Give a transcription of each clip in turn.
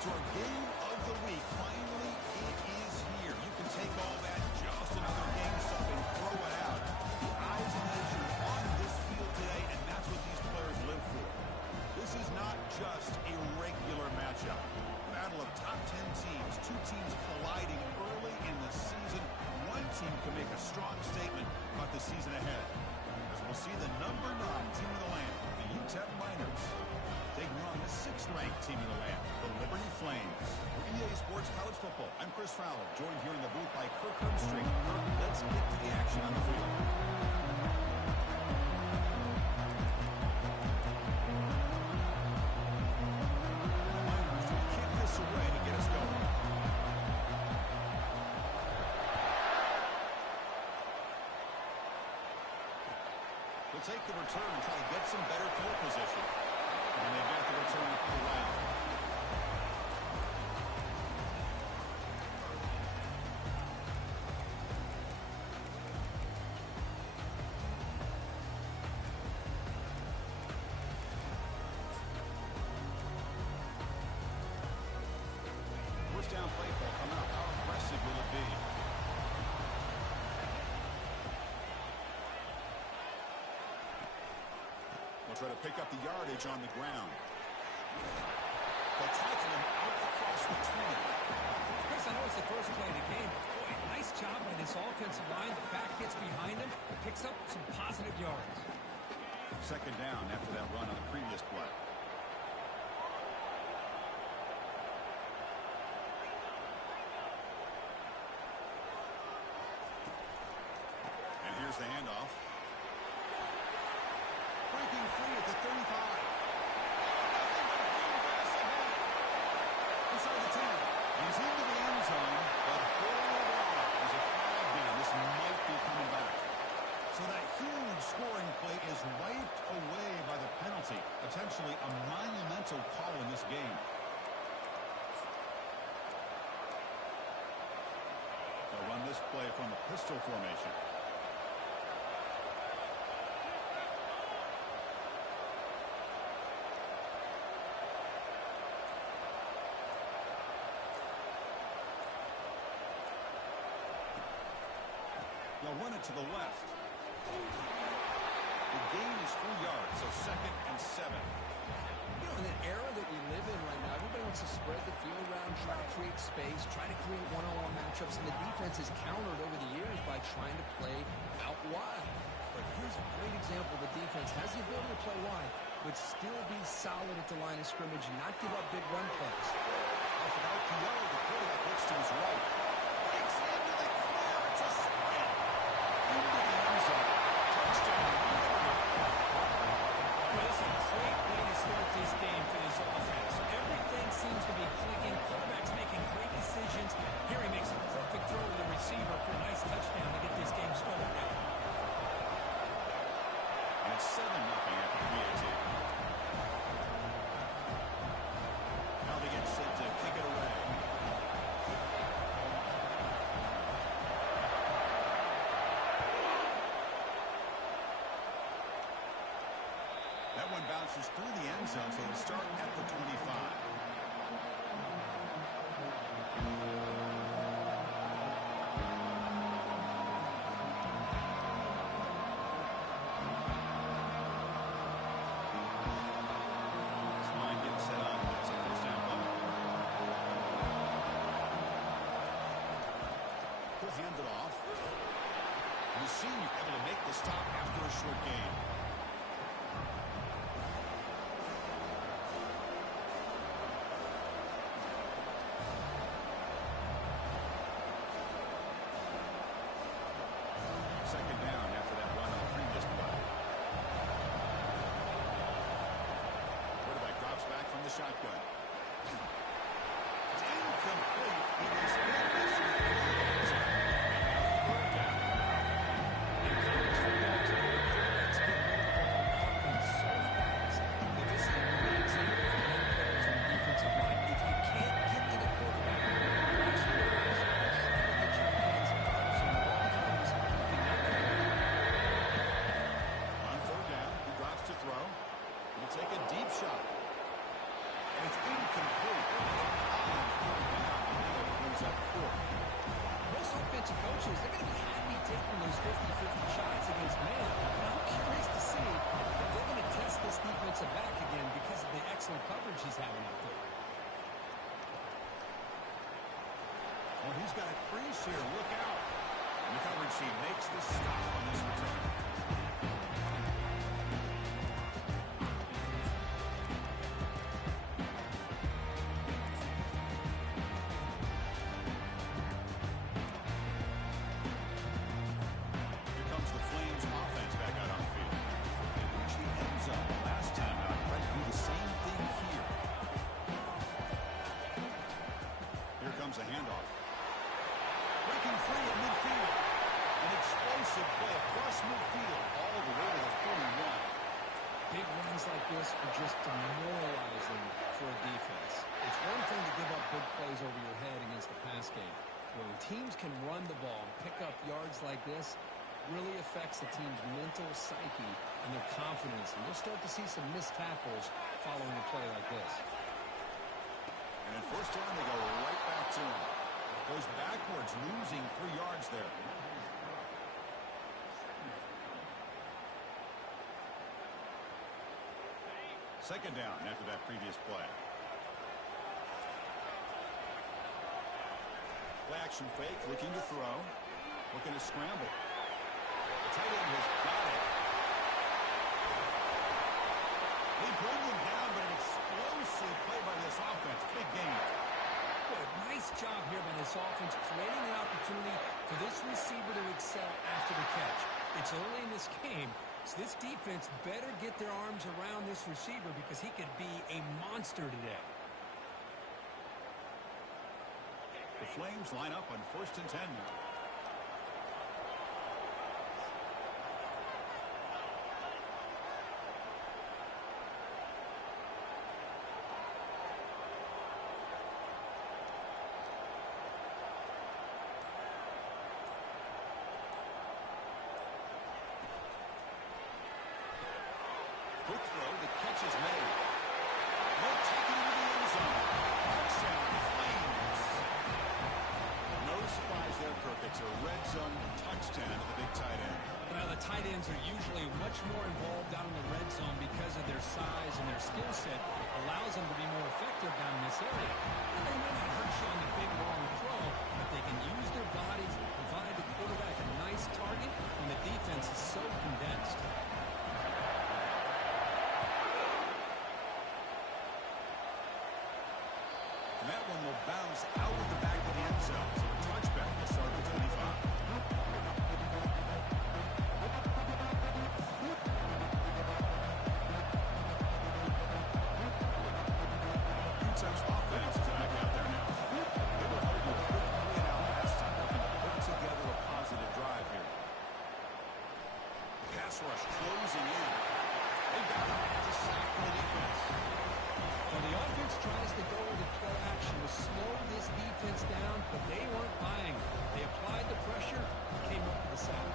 to our game of the week. Finally, it is here. You can take all that, just another game sub, and throw it out. The eyes of the nation are on this field today, and that's what these players live for. This is not just a regular matchup. Battle of top 10 teams, two teams colliding early in the season. One team can make a strong statement about the season ahead, as we'll see the number 9 team in the land, the Utep Miners, taking on the 6th-ranked team in the land, the Liberty Flames. For EA Sports College Football, I'm Chris Fowler, joined here in the booth by Kirk Herbstreit. Kirk, let's get to the action on the field. Take the return and try to get some better field position. And they've got the return around. First down play call coming up. How aggressive will it be? Try to pick up the yardage on the ground. They'll tackle him out across the 20. Chris, I know it's the first play of the game. Boy, nice job by this offensive line. The back gets behind him, picks up some positive yards. Second down after that run on the previous play. And here's the handoff. Breaking free at the 35. Inside the 10. He's into the end zone, but hold on. There's a flag down. This might be coming back. So that huge scoring play is wiped away by the penalty. Potentially a monumental call in this game. They'll run this play from the pistol formation. They'll run it to the left. The gain is 3 yards, so 2nd and 7. You know, in the era that we live in right now, everybody wants to spread the field around, try to create space, try to create one-on-one matchups, and the defense has countered over the years by trying to play out wide. But here's a great example. The defense has the ability to play wide, but still be solid at the line of scrimmage and not give up big run plays. Off an RPO, the quarterback looks to his right. Breaks into the clear. It's a sprint. Into the end zone. Touchdown. Well, it's a great way to start this game for this offense. Everything seems to be clicking. Quarterback's making great decisions. Here he makes a perfect throw to the receiver for a nice touchdown to get this game started now. And it's 7-0 after PAT. Now they get set to kick it away. That one bounces through the end zone, so they'll start at the 25. Hand it off. And the senior able to make the stop after a short gain. Second down after that run on the previous play. Quarterback drops back from the shotgun. It's incomplete. It is throw. He'll take a deep shot. And it's coaches, they're going to be happy taking those 50-50 shots against man. But I'm curious to see if they're going to test this defensive back again because of the excellent coverage he's having out there. Well, he's got a crease here. Look out. And the coverage team makes the stop on this return. Here comes the Flames offense back out on the field. They reached the end zone last time out. Try to do the same thing here. Here comes a handoff. Breaking free at midfield. An explosive play across midfield all the way to the 41. Big runs like this are just demoralizing for a defense. It's one thing to give up big plays over your head against the pass game. When teams can run the ball and pick up yards like this, really affects the team's mental psyche and their confidence. And you'll start to see some missed tackles following a play like this. And at first down, they go right back to him. Goes backwards, losing 3 yards there. Second down after that previous play. Play action fake, looking to throw. Looking to scramble. The tight end has got it. They bring him down, but an explosive play by this offense. Big game. Boy, nice job here by this offense, creating an opportunity for this receiver to excel after the catch. It's early in this game, so this defense better get their arms around this receiver because he could be a monster today. The Flames line up on 1st and 10 now. Quick throw, the catch is made. They'll take it into the end zone. Touchdown, Flames. No surprise there, Kirk. It's a red zone touchdown to the big tight end. Well, the tight ends are usually much more involved down in the red zone because of their size and their skill set. Allows them to be more effective down in this area. And they may not hurt you on the big, long throw, but they can use their bodies to provide the quarterback a nice target when the defense is so condensed. And that one will bounce out of the back of the end zone. So a touchback to start at 25. Utep's offense is back out there now. They were hoping to put it out last time. Put together a positive drive here. Pass rush closing in. They got it. It's a sack for the defense. Well, the offense tries to go with the play action to slow this defense down, but they weren't buying. They applied the pressure and came up with the sack.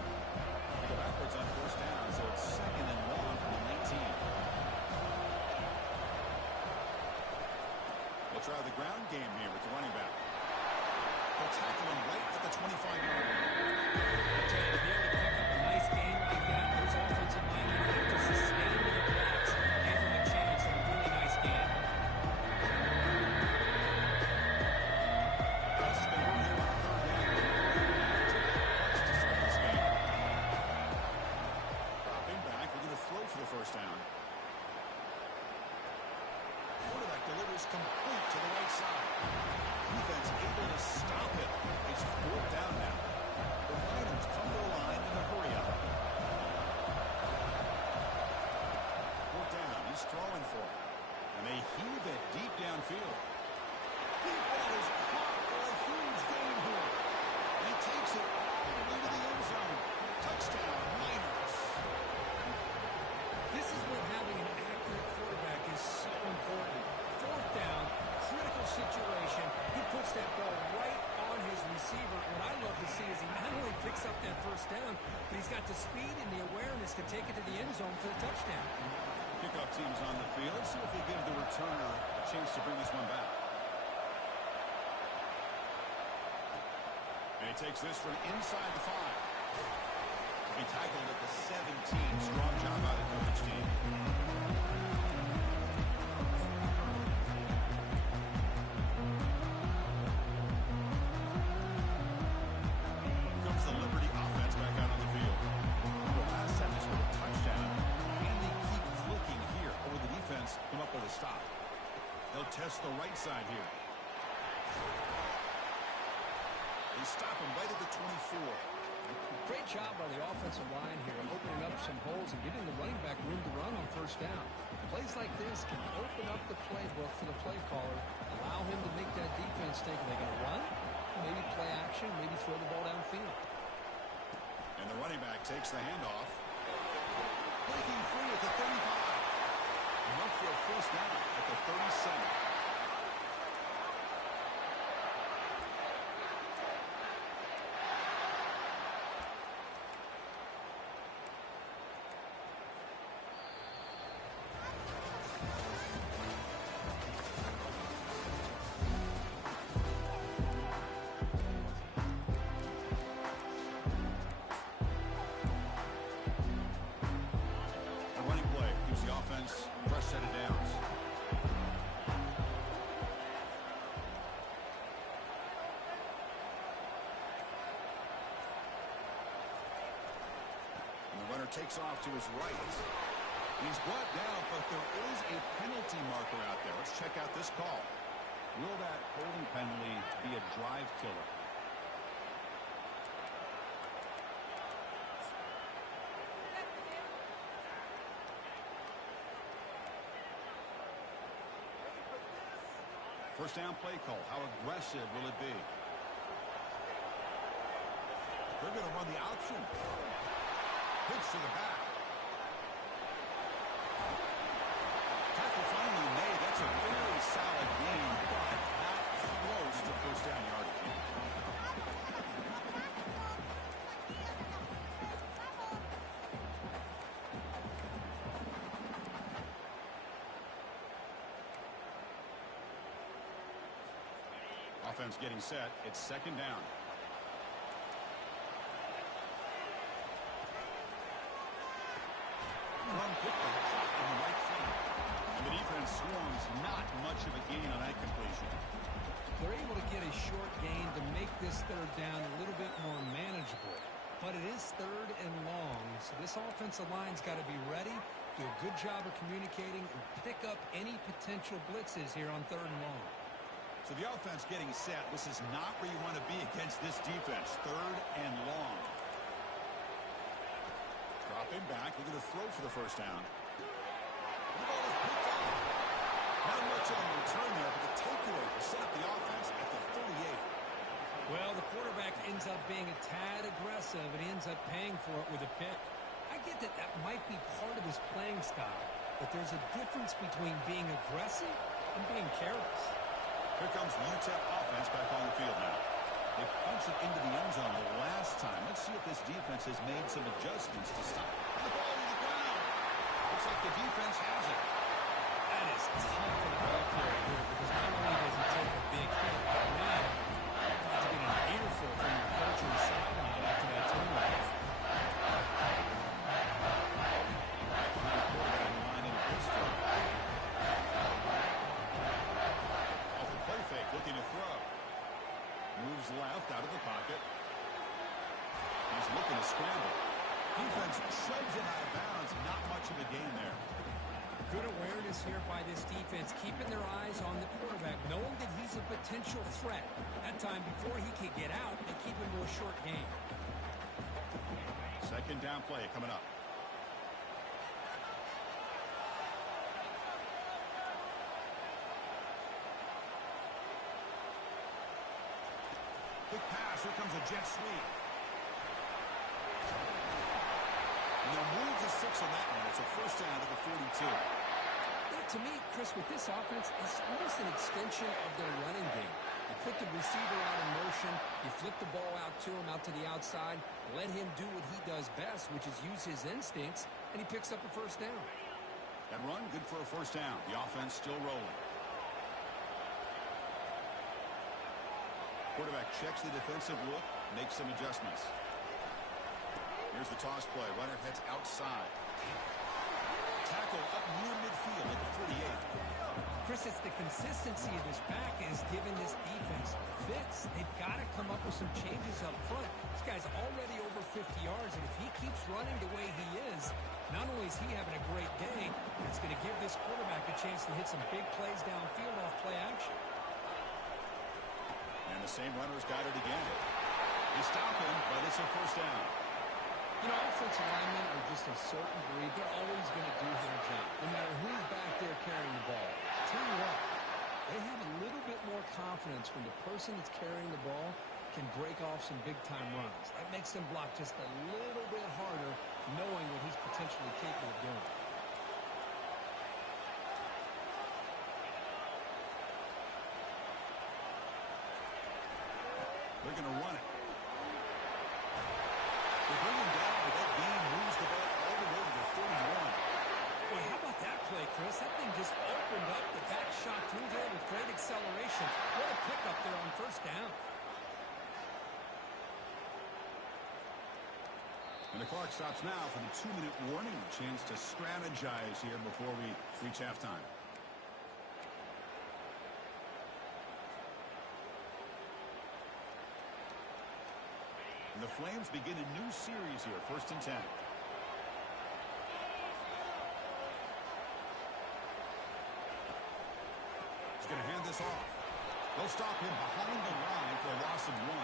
They go backwards on 1st down, so it's 2nd and 1 from the 19. They'll try the ground game here with the running back. They'll tackle him right at the 25-yard line. I'll tell you, to be able to pick up a nice game like that, those offensive linemen have to sustain their blocks, give them a chance at a really nice game. First down. Quarterback delivers complete to the right side. Defense able to stop it. It's 4th down now. The Niners come to the line in a hurry up. 4th down. He's throwing for it. And they heave it deep downfield. Deep ball is caught for a huge gain here. And he takes it all the way to the end zone. Touchdown, Niners. This is what having an accurate quarterback is so important. 4th down, critical situation. He puts that ball right on his receiver. What I love to see is he not only picks up that 1st down, but he's got the speed and the awareness to take it to the end zone for the touchdown. Kickoff team's on the field. See if they give the returner a chance to bring this one back. And he takes this from inside the 5. He tackled at the 17. Strong job by the coverage team. Here comes the Liberty offense back out on the field. The last time they scored a touchdown. And they keep flicking here. Over the defense, come up with a stop. They'll test the right side here. They stop him right at the 24. Great job by the offensive line here, opening up some holes and giving the running back room to run on first down. Plays like this can open up the playbook for the play caller, allow him to make that defense think, are they going to run? Maybe play action, maybe throw the ball downfield. And the running back takes the handoff. Breaking free at the 35. Enough for a first down at the 37. Fresh set of downs. And the runner takes off to his right. He's brought down, but there is a penalty marker out there. Let's check out this call. Will that holding penalty be a drive killer? First down play call. How aggressive will it be? They're going to run the option. Pitch to the back. Tackle finally made. That's a very solid gain, but not close to first down yardage. Offense getting set. It's second down. Run quickly. Shot in the right foot. And the defense swarms. Not much of a gain on that completion. They're able to get a short gain to make this third down a little bit more manageable. But it is third and long, so this offensive line's got to be ready, do a good job of communicating, and pick up any potential blitzes here on third and long. So the offense getting set. This is not where you want to be against this defense. Third and long. Dropping back. We're going to throw for the first down. The ball is picked off. Not much on the return there, but the takeaway will set up the offense at the 38. Well, the quarterback ends up being a tad aggressive, and he ends up paying for it with a pick. I get that that might be part of his playing style, but there's a difference between being aggressive and being careless. Here comes the Utep offense back on the field now. They punched it into the end zone the last time. Let's see if this defense has made some adjustments to stop. And the ball to the ground. Looks like the defense has it. That is tough for the ball carrier here, because not only does he take a big hit, but now he's getting an earful from your coach on the sideline after that turnover. Looking to throw. Moves left out of the pocket. He's looking to scramble. Defense shoves it out of bounds. Not much of a gain there. Good awareness here by this defense, keeping their eyes on the quarterback, knowing that he's a potential threat. That time, before he could get out, they keep him to a short gain. Second down play coming up. Quick pass. Here comes a jet sweep. And they'll move to 6 on that one. It's a first down at the 42. To me, Chris, with this offense, it's almost an extension of their running game. You put the receiver out in motion, you flip the ball out to him, out to the outside, let him do what he does best, which is use his instincts, and he picks up a first down. That run, good for a first down. The offense still rolling. Quarterback checks the defensive look, makes some adjustments. Here's the toss play. Runner heads outside. Tackle up near midfield at the 48. Chris, it's the consistency of this back is giving this defense fits. They've got to come up with some changes up front. This guy's already over 50 yards, and if he keeps running the way he is, not only is he having a great day, but it's going to give this quarterback a chance to hit some big plays downfield off play action. And the same runner's got it again. They stop him, but it's a first down. You know, offensive linemen are just a certain breed. They're always going to do their job, no matter who's back there carrying the ball. I'll tell you what, they have a little bit more confidence when the person that's carrying the ball can break off some big-time runs. That makes them block just a little bit harder, knowing what he's potentially capable of doing. They're going to run it. They bring him down, but that gain moves the ball all the way to the 41. Boy, how about that play, Chris? That thing just opened up. The back shot through there with great acceleration. What a pickup there on first down. And the clock stops now for the 2-minute warning. A chance to strategize here before we reach halftime. And the Flames begin a new series here, 1st and 10. He's going to hand this off. They'll stop him behind the line for a loss of 1.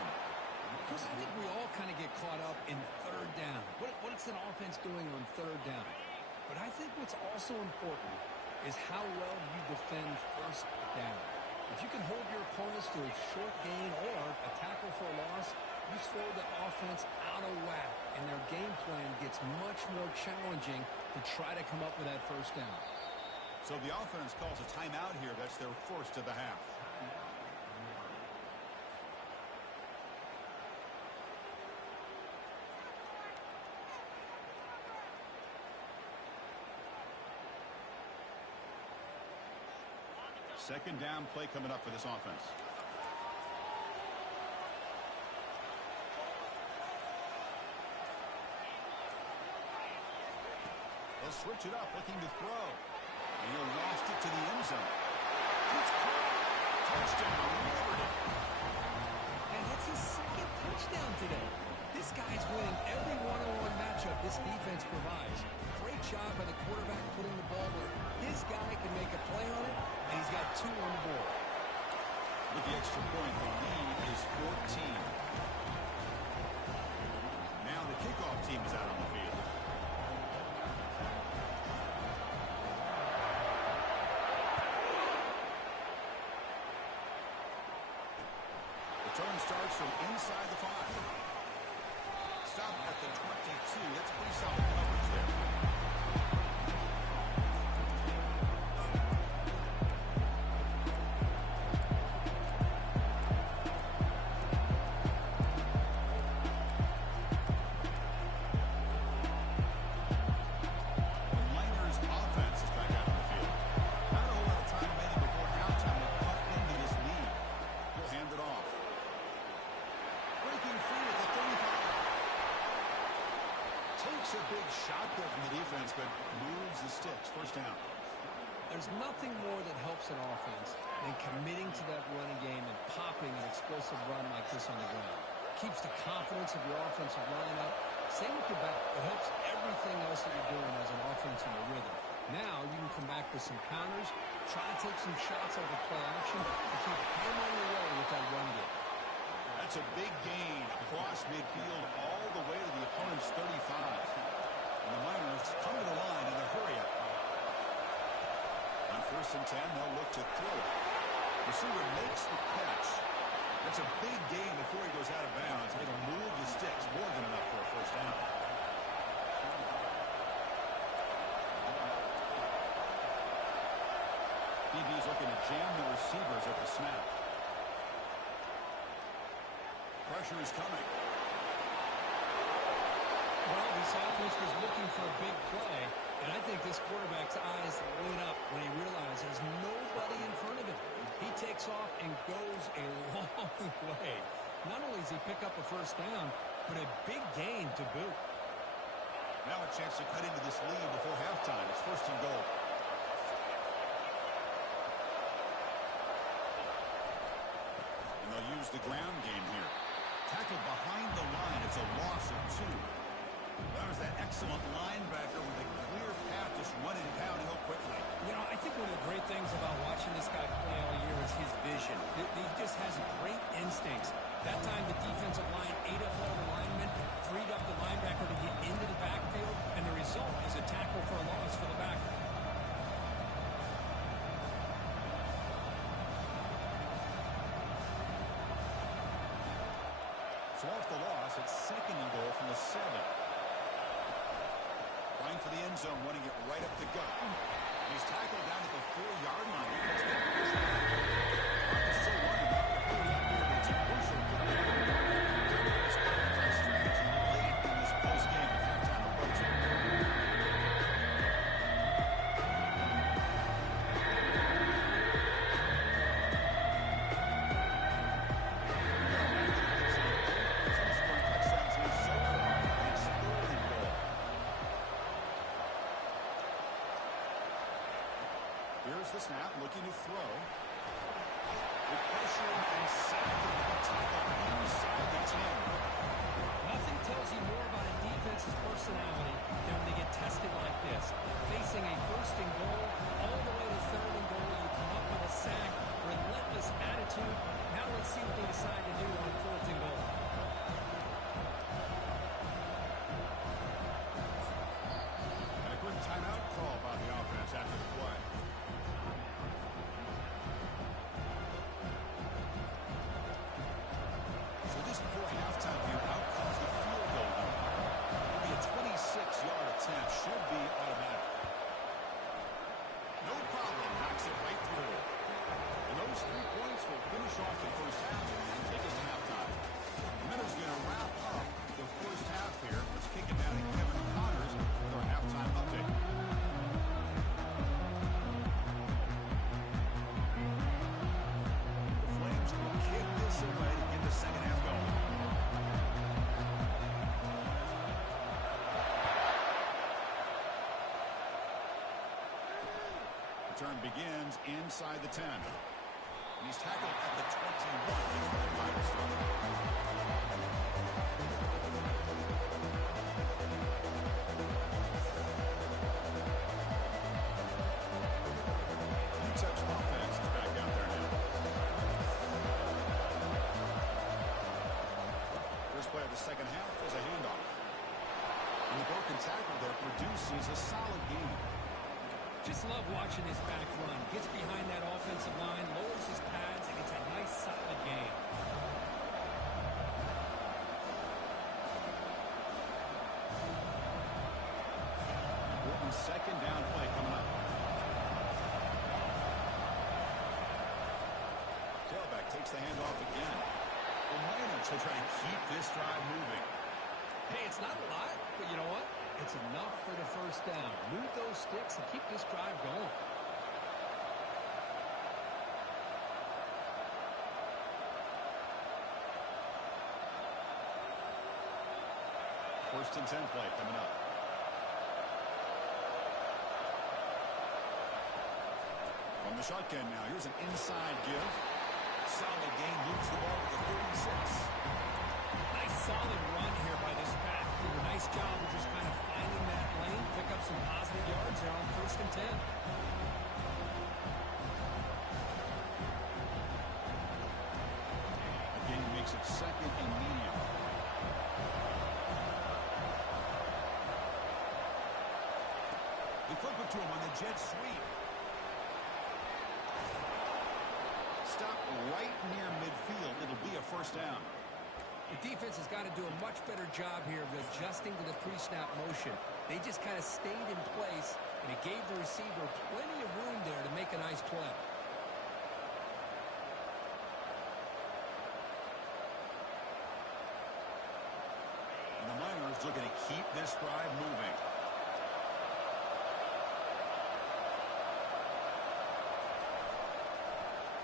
Chris, I think we all kind of get caught up in third down. What's an offense doing on third down? But I think what's also important is how well you defend first down. If you can hold your opponents to a short gain or a tackle for a loss, you throw the offense out of whack, and their game plan gets much more challenging to try to come up with that first down. So the offense calls a timeout here. That's their first of the half. Second down play coming up for this offense. They'll switch it up, looking to throw. And he'll lost it to the end zone. It's caught. Touchdown, Liberty. And that's his second touchdown today. This guy's winning every one-on-one matchup this defense provides. Great job by the quarterback putting the ball where his guy can make a play on it, and he's got 2 on the board. With the extra point, the lead is 14. Now the kickoff team is out on the field. Return starts from inside the 5. Stop at the 22. That's pretty solid coverage there. A big shot there from the defense, but moves the sticks. First down. There's nothing more that helps an offense than committing to that running game and popping an explosive run like this on the ground. Keeps the confidence of your offensive line up. Same with your back. It helps everything else that you're doing as an offense in the rhythm. Now you can come back with some counters, try to take some shots over play action, and keep hammering away with that run game. That's a big gain across midfield all the way to the opponent's 35. And the Miners come to the line in a hurry up. On 1st and 10, they'll look to throw it. Receiver makes the catch. That's a big gain before he goes out of bounds. It'll move the sticks more than enough for a first down. DB's looking to jam the receivers at the snap. Pressure is coming. Well, this offense was looking for a big play, and I think this quarterback's eyes lit up when he realizes nobody in front of him. He takes takes off and goes a long way. Not only does he pick up a first down, but a big gain to boot. Now a chance to cut into this lead before halftime. It's first and goal. And they'll use the ground game here. Tackled behind the line. It's a loss of 2. That was that excellent linebacker with a clear path, just running downhill quickly. You know, I think one of the great things about watching this guy play all year is his vision. He just has great instincts. That time the defensive line ate up all the linemen, freed up the linebacker to get into the backfield, and the result is a tackle for a loss for the backer. So off the loss, it's second and goal from the 7. Trying for the end zone, running it right up the gut. He's tackled down at the 4-yard line. It's still running back to hurry up here, but it's a crucial play. This strategy late in this postgame with halftime approaching. Here's the snap, looking to throw. With pressure and sacked and tackle inside the 10. Nothing tells you more about a defense's personality than when they get tested like this. Facing a first and goal, all the way to third and goal, you come up with a sack, relentless attitude. Now let's see what they decide to do on fourth and goal. And a quick timeout call by the offense after the play. Before halftime here, out comes the field goal unit. It'll be a 26-yard attempt. Should be automatic. No problem. Knocks it right through. And those 3 points will finish off the first half and take us to halftime. The Minnows going to wrap up the first half here. Let's kick it down to Kevin Connors with our halftime update. The Flames will kick this away to get the second half going. Return begins inside the 10. And he's tackled at the 21. Utep's offense is back out there now. First play of the second half is a handoff. And the broken tackle there produces a solid gain. Just love watching his back run. Gets behind that offensive line, lowers his pads, and it's a nice, solid game. Important second down play coming up. Tailback takes the handoff again. The Miners will try to keep this drive moving. Hey, it's not a lot, but you know what? It's enough for the first down. Move those sticks and keep this drive going. First and 10 play coming up. From the shotgun now, here's an inside give. Solid gain, moves the ball to the 36. Nice solid run here by this back. Did a nice job of just kind of finding that lane, pick up some positive yards there on first and 10. Again, makes it second and medium. They flip it to him on the jet sweep. Stop right near midfield. It'll be a first down. The defense has got to do a much better job here of adjusting to the pre-snap motion. They just kind of stayed in place, and it gave the receiver plenty of room there to make a nice play. And the Miners looking to keep this drive moving.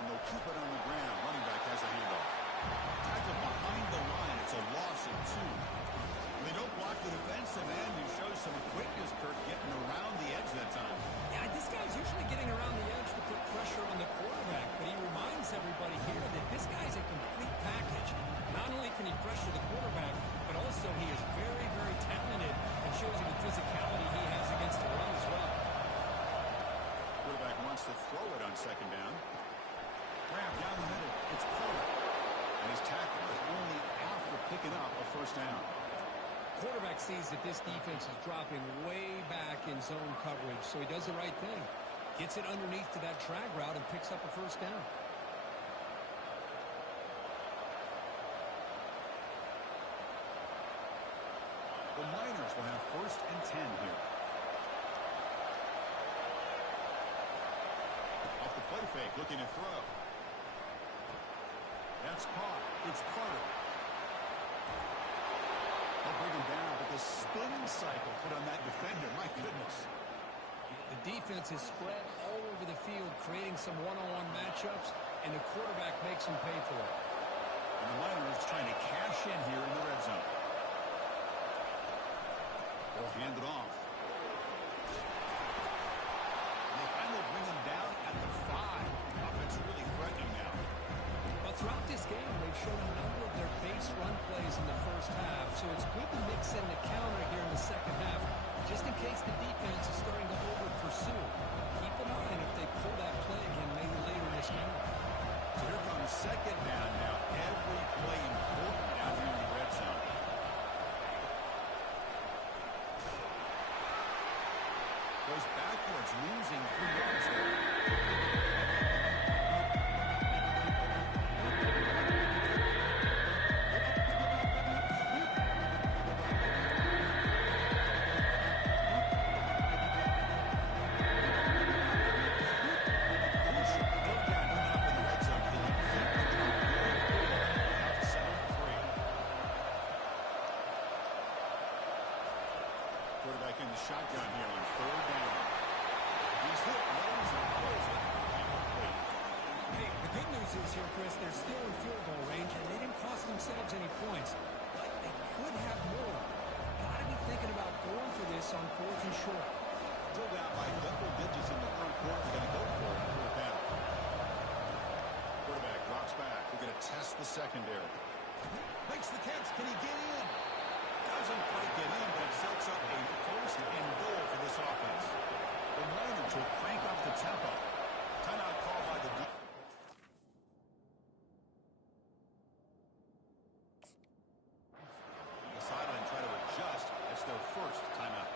And the They'll keep it on the ground. Running back has a handoff. Tackle behind the line. It's a loss of 2. They don't block the defensive end, who shows some quickness, Kirk, getting around the edge that time. Yeah, this guy's usually getting around the edge to put pressure on the quarterback, but he reminds everybody here that this guy's a complete package. Not only can he pressure the quarterback, but also he is very, very talented and shows you the physicality he has against the run as well. Quarterback wants to throw it on second down. Grab down the middle. It's Porter. And his tackle is only after picking up a first down. Quarterback sees that this defense is dropping way back in zone coverage, so he does the right thing. Gets it underneath to that drag route and picks up a first down. The Niners will have 1st and 10 here. Off the play fake, looking to throw. That's caught. It's Carter. They'll bring him down, but the spin cycle put on that defender, my goodness. The defense is spread all over the field, creating some one-on-one matchups, and the quarterback makes them pay for it. And the Niners trying to cash in here in the red zone. They'll hand it off. And they finally bring him down at the 5. Offense really threatening now. But throughout this game, they've shown a number of their base run plays in the first half, so it's good to mix in the counter here in the second half, just in case the defense is starting to over-pursue. Keep an eye on if they pull that play again maybe later in this game. So here comes second down now. Every play important down here in the red zone. Goes backwards, losing 3 yards there. Quarterback in the shotgun here on 3rd down. He's hit, runs, and throws it. Hey, the good news is here, Chris, they're still in field goal range, and they didn't cost themselves any points. But they could have more. Got to be thinking about going for this on 4th and short. Still down by double digits in the 3rd quarter. They're going to go for it on 4th down. Quarterback drops back. We're going to test the secondary. Makes the catch. Can he get in? Doesn't quite get in, but it sets up a 1st and goal for this offense. The Niners will crank up the tempo. Timeout call by the defense. The sideline try to adjust. It's their 1st timeout.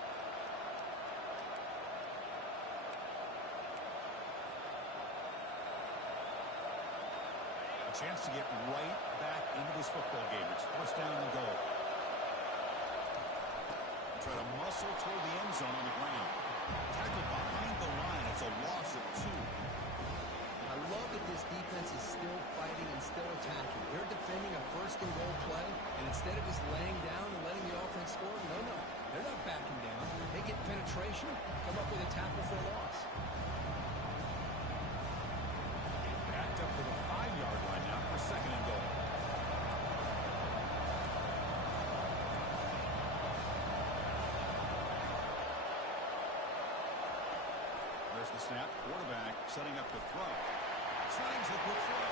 A chance to get right back into this football game. It's 1st down and goal. Try to muscle toward the end zone on the ground. Tackle behind the line. It's a loss of 2. I love that this defense is still fighting and still attacking. They're defending a 1st and goal play, and instead of just laying down and letting the offense score, no. They're not backing down. They get penetration, come up with a tackle for a loss. Backed up to the 5-yard line now for 2nd and goal. There's the snap. Quarterback setting up the throw. Slings the quick throw.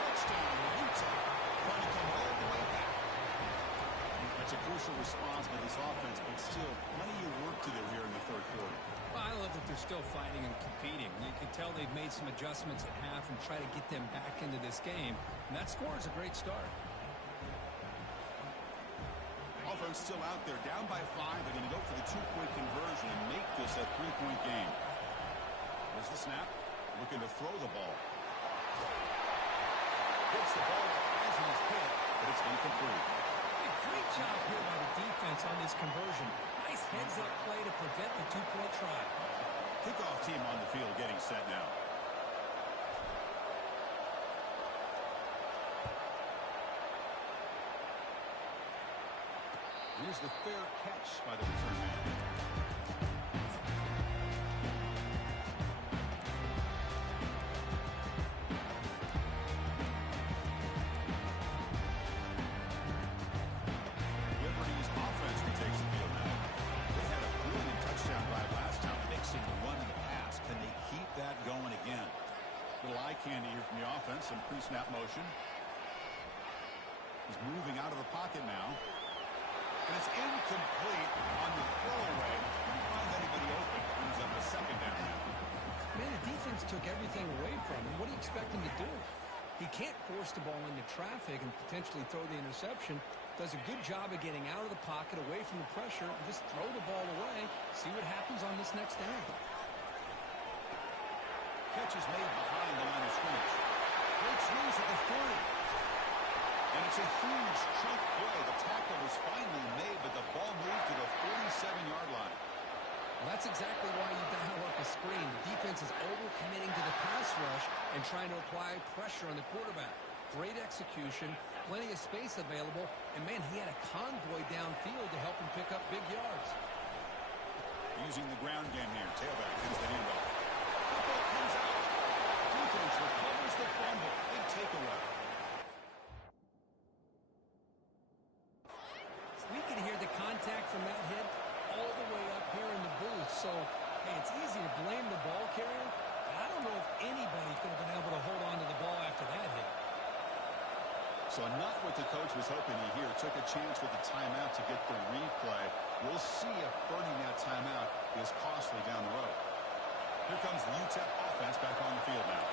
Touchdown, Utep. Trying to come all the way back. That's a crucial response by this offense, but still plenty of work to do here in the 3rd quarter. Well, I love that they're still fighting and competing. You can tell they've made some adjustments at half and try to get them back into this game. And that score is a great start. Offense still out there, down by 5. They're going to go for the 2-point conversion and make this a 3-point game. There's the snap. Looking to throw the ball. Gets the ball as he's hit, but it's incomplete. A great job here by the defense on this conversion. Nice heads-up play to prevent the 2-point try. Kickoff team on the field getting set now. Here's the fair catch by the return man. offense, some pre-snap motion. He's moving out of the pocket now. And it's incomplete on the throwaway. He finds anybody open. Brings up a second down now. Man, the defense took everything away from him. What do you expect him to do? He can't force the ball into traffic and potentially throw the interception. Does a good job of getting out of the pocket, away from the pressure, and just throw the ball away. See what happens on this next down. Catch is made behind the line of scrimmage. Breaks loose at the 30. And it's a huge chunk play. The tackle was finally made, but the ball moved to the 47-yard line. Well, that's exactly why you dial up a screen. The defense is overcommitting to the pass rush and trying to apply pressure on the quarterback. Great execution, plenty of space available, and, man, he had a convoy downfield to help him pick up big yards. Using the ground game here. Tailback hits the handoff. The ball comes out. Defense recovers the fumble. Big takeaway. We can hear the contact from that hit all the way up here in the booth. So, hey, it's easy to blame the ball carrier, but I don't know if anybody could have been able to hold on to the ball after that hit. So not what the coach was hoping to hear. Took a chance with the timeout to get the replay. We'll see if burning that timeout is costly down the road. Here comes the Utep offense back on the field now.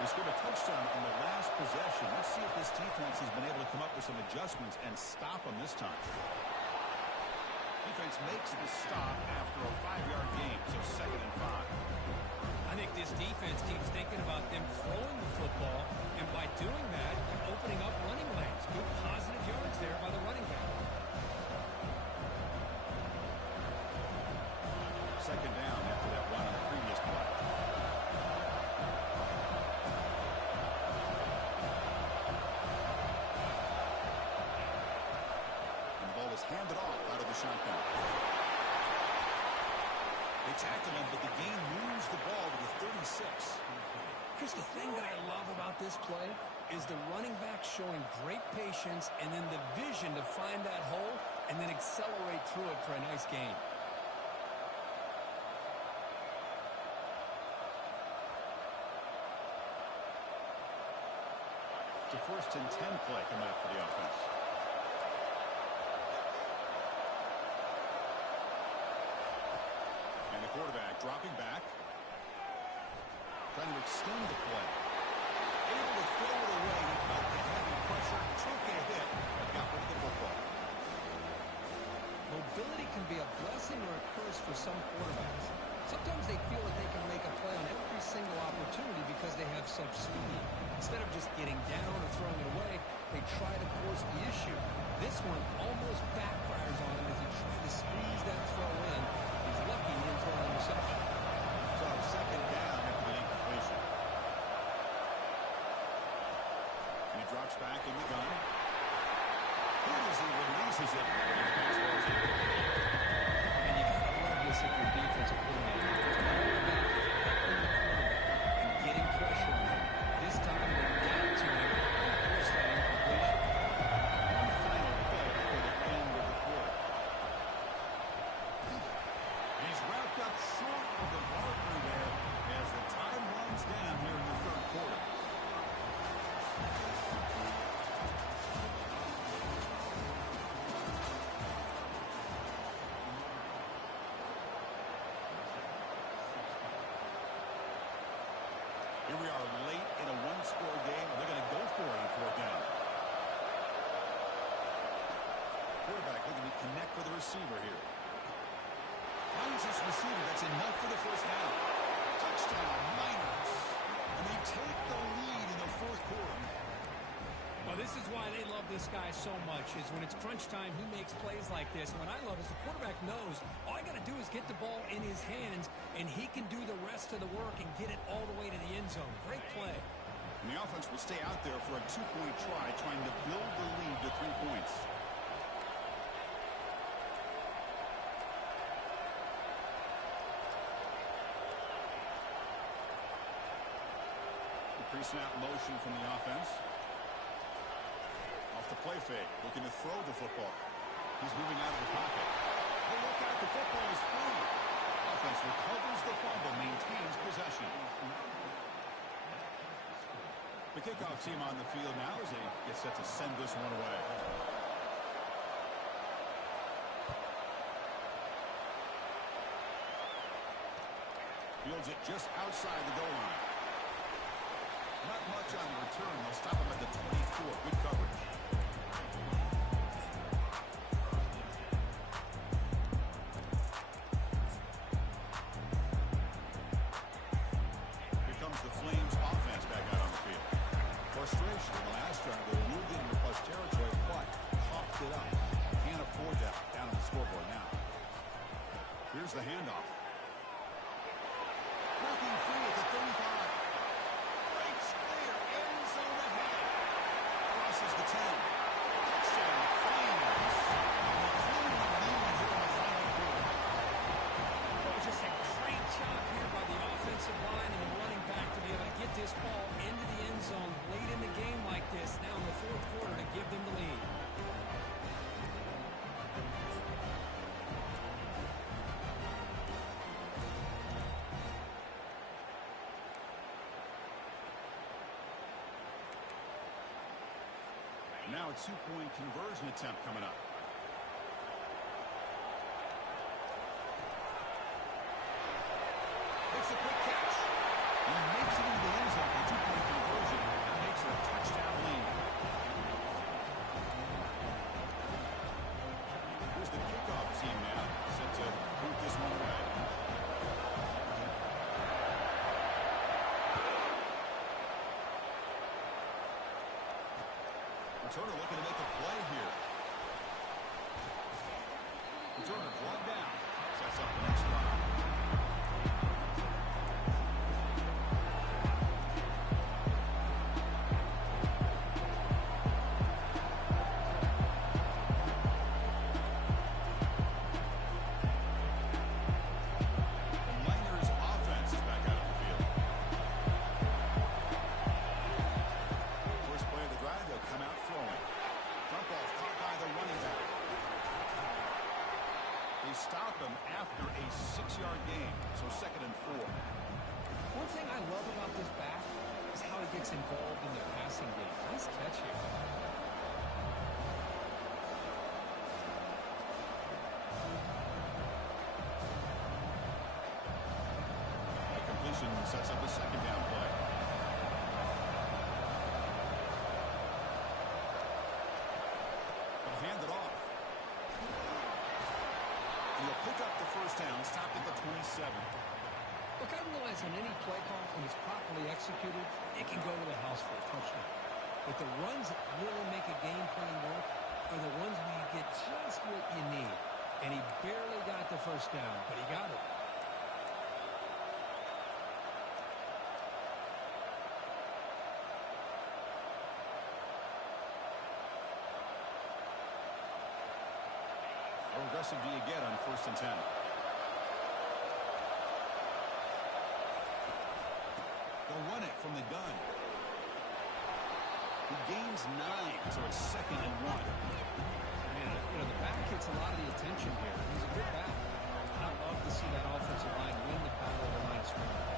They scored a touchdown on the last possession. Let's see if this defense has been able to come up with some adjustments and stop them this time. Defense makes the stop after a 5-yard gain, so 2nd and 5. I think this defense keeps thinking about them throwing the football, and by doing that, they're opening up running lanes. Good positive yards there by the running back. 2nd down after that run on the previous play. And the ball is handed off out of the shotgun. They tackle him, but the gain moves the ball to the 36. Here's the thing that I love about this play is the running back showing great patience and then the vision to find that hole and then accelerate through it for a nice gain. It's a 1st and 10 play coming up for the offense. And the quarterback dropping back. Trying to extend the play. Able to throw it away. He felt the heavy pressure. Took a hit. But got rid of the football. Mobility can be a blessing or a curse for some quarterbacks. Sometimes they feel that they can make a play on every single opportunity because they have such speed. Instead of just getting down or throwing it away, they try to force the issue. This one almost backfires on him as he tried to squeeze that throw in. He's lucky he didn't throw an interception. So 2nd down after the incompletion. And he drops back in the gun. Here as he releases it. And you got to love this if you're defensive coordinator. And getting pressure on him. This time they got to him and forced that incompletion. On the final play for the end of the quarter. He's wrapped up short of the marker there as the time runs down here in the 3rd quarter. Here we are late in a 1-score game. They're going to go for it on 4th down. Quarterback looking to connect with the receiver here. Finds his receiver. That's enough for the 1st down. Touchdown, Miners. And they take the lead in the 4th quarter. Well, this is why they love this guy so much, is when it's crunch time, he makes plays like this. And what I love is the quarterback knows all I got to do is get the ball in his hands, and he can do the rest of the work and get it all the way to the end zone. Great play. And the offense will stay out there for a 2-point try, trying to build the lead to 3 points. The pre-snap motion from the offense. Off the play fake, looking to throw the football. He's moving out of the pocket. Oh, look out, the football is free. Offense recovers the fumble, maintains possession. The kickoff team on the field now as they get set to send this one away. Fields it just outside the goal line. Not much on the return. They'll stop him at the 24. Good coverage. Here comes the Flames offense back out on the field. Frustration in the last round. They moved into plus territory, but coughed it up. Can't afford that down on the scoreboard now. Here's the handoff. Breaking free at the 35. Breaks clear. End zone ahead. Crosses the 10. Touchdown, Flames. And they clearly lead here in the final quarter. Well, just a great job here by the offensive line and the running back to be able to get this ball into the end zone late in the game like this, now in the fourth quarter, to give them the lead. Now a two-point conversion attempt coming up. It's a quick catch. He makes it into the end zone for a two-point conversion. That makes it a touchdown lead. Here's the kickoff team now, set to boot this one away. Returner looking to make a play here. Returner brought down. Sets up the next drive. Stop him after a 6-yard gain, so 2nd and 4. One thing I love about this back is how he gets involved in the passing game. Nice catch here. The completion sets up a 2nd down play. They'll hand it off. He'll pick up the first down, stopped at the 27. Look, I realize on any play call, when it's properly executed, it can go to the house for a touchdown. But the runs that really make a game plan work are the ones where you get just what you need. And he barely got the first down, but he got it. How aggressive do you get on 1st and 10? They'll run it from the gun. He gains 9, so it's 2nd and 1. Man, you know, the back gets a lot of the attention here. He's a good back. I'd love to see that offensive line win the battle of the line of scrimmage.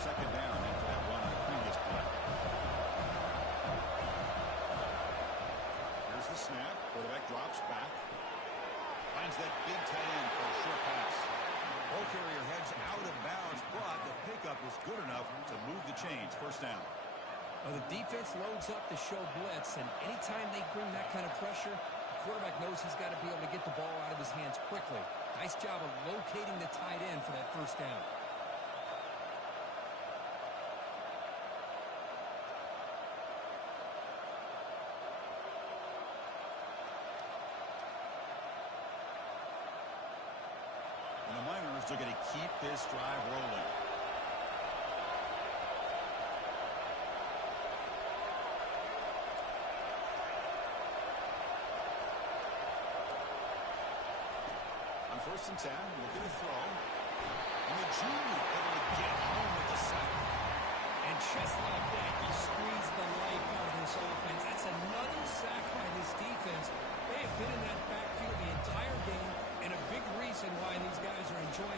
Second down after that run on the previous play. Here's the snap. Quarterback drops back. Finds that big tight end for a short pass. Ball carrier heads out of bounds, but the pickup is good enough to move the chains. First down. Well, the defense loads up to show blitz, and anytime they bring that kind of pressure, the quarterback knows he's got to be able to get the ball out of his hands quickly. Nice job of locating the tight end for that first down. And the Miners are going to keep this drive rolling. On 1st and 10, looking to throw. And the junior able to get home with the sack. And just like that, you squeeze the life out of this offense. That's another sack by this defense. They have been in that backfield the entire game, and a big reason why these guys are enjoying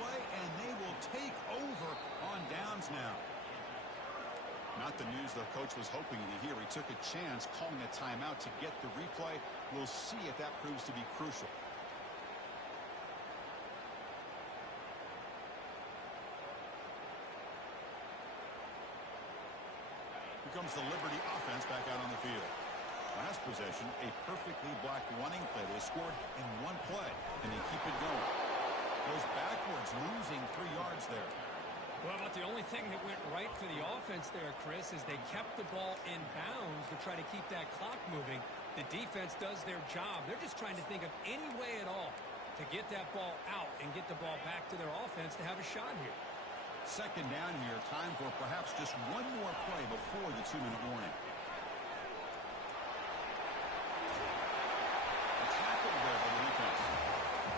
play, and they will take over on downs now. Not the news the coach was hoping to hear. He took a chance calling a timeout to get the replay. We'll see if that proves to be crucial. Here comes the Liberty offense back out on the field. Last possession, a perfectly blocked running play. They scored in one play, and they keep it going. Goes backwards, losing 3 yards there. Well, but the only thing that went right for the offense there, Chris, is they kept the ball in bounds to try to keep that clock moving. The defense does their job. They're just trying to think of any way at all to get that ball out and get the ball back to their offense to have a shot here. Second down here. Time for perhaps just one more play before the 2-minute warning. A tackle there by the defense.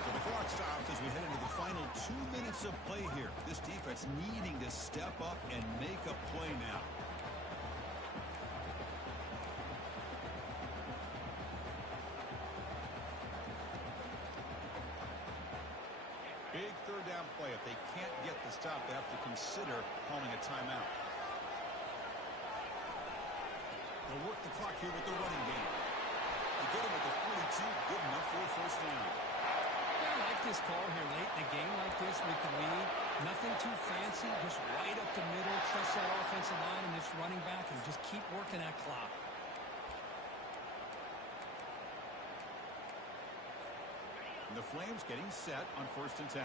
So the clock stops as we head into the final 2 minutes of play here. This defense needing to step up and make a play now. Big third down play. If they can't get the stop, they have to consider calling a timeout. They'll work the clock here with the running game. They get him at the 42. Good enough for a first down. I like this call here late in a game like this with the lead. Nothing too fancy, just right up the middle. Trust that offensive line and this running back and just keep working that clock. And the Flames getting set on 1st and 10.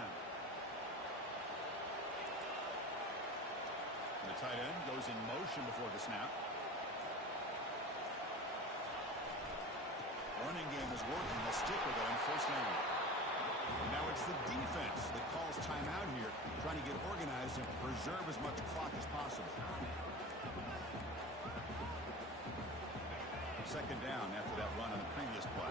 And the tight end goes in motion before the snap. Running game is working. They'll stick with it on 1st down. And now it's the defense that calls timeout here, trying to get organized and preserve as much clock as possible. Second down after that run on the previous play.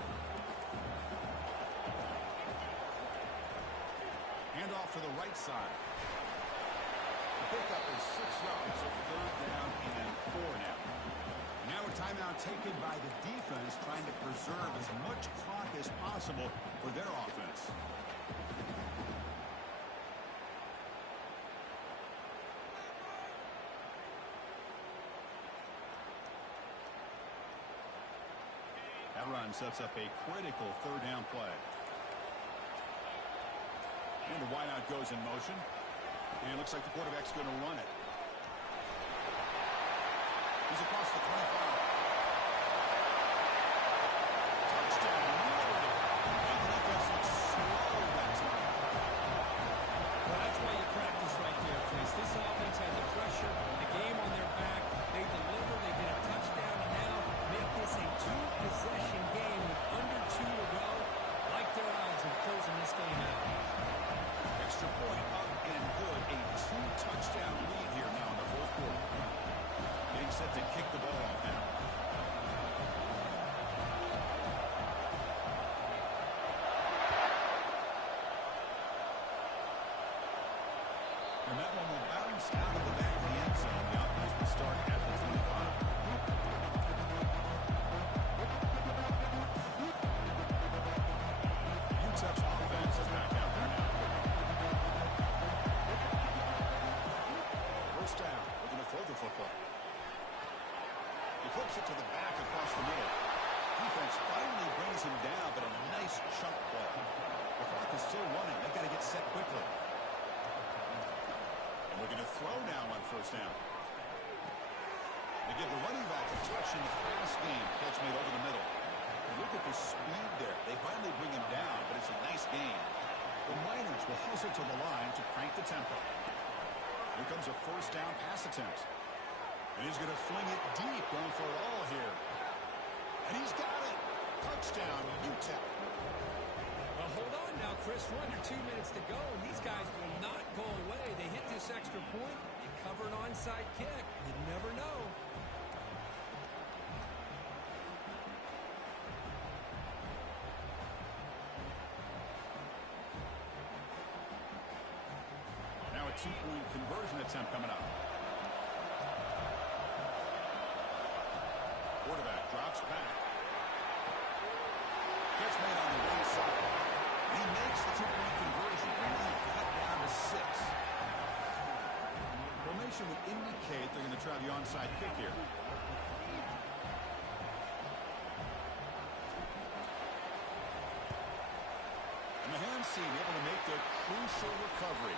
Hand off to the right side. The pickup is 6 yards, so 3rd down and 4 now. Now a timeout taken by the defense, trying to preserve as much clock as possible for their offense. That run sets up a critical 3rd down play. And the wideout goes in motion. And it looks like the quarterback's going to run it. He's across the 25. Touchdown. And the defense looks slow that time. Well, that's why you practice right there, Chris. This offense had the pressure, the game on their back. They deliver, they get a touchdown, and now make this a 2-possession game with under 2 to go. Like their odds of closing this game out. Extra point up and good. A 2-touchdown lead here now in the 4th quarter. Getting set to kick the ball off now. And that one will bounce out of the back of the end zone. The offense will start at the 25. Utep's offense is back out there now. First down. We're going to throw the football. He flips it to the back across the middle. Defense finally brings him down, but a nice chunk play. The clock is still running. They've got to get set quickly. And we're going to throw now on 1st down. They give the running back a touch in the pass game. Catch made over the middle. And look at the speed there. They finally bring him down, but it's a nice game. The Miners will hustle to the line to crank the tempo. Here comes a 1st down pass attempt. And he's going to fling it deep, going for it all here. And he's got it. Touchdown, Utep. Well, hold on now, Chris. We're under 2 minutes to go, and these guys will not go away. They hit this extra point. You cover an onside kick. You never know. Now a 2-point conversion attempt coming up. Quarterback drops back. Catch made on the right side. He makes the 2-point conversion. And he cut down to onside kick here. And the hands team able to make the crucial recovery.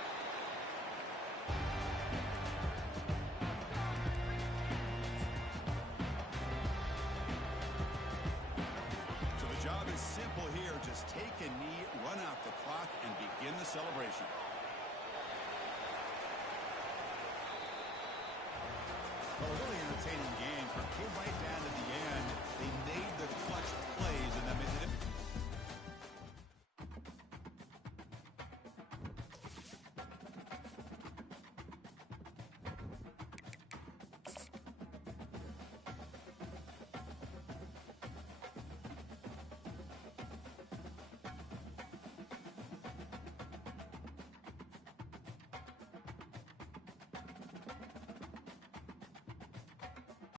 So the job is simple here. Just take a knee, run out the clock, and begin the celebration. Well, a really entertaining game for kids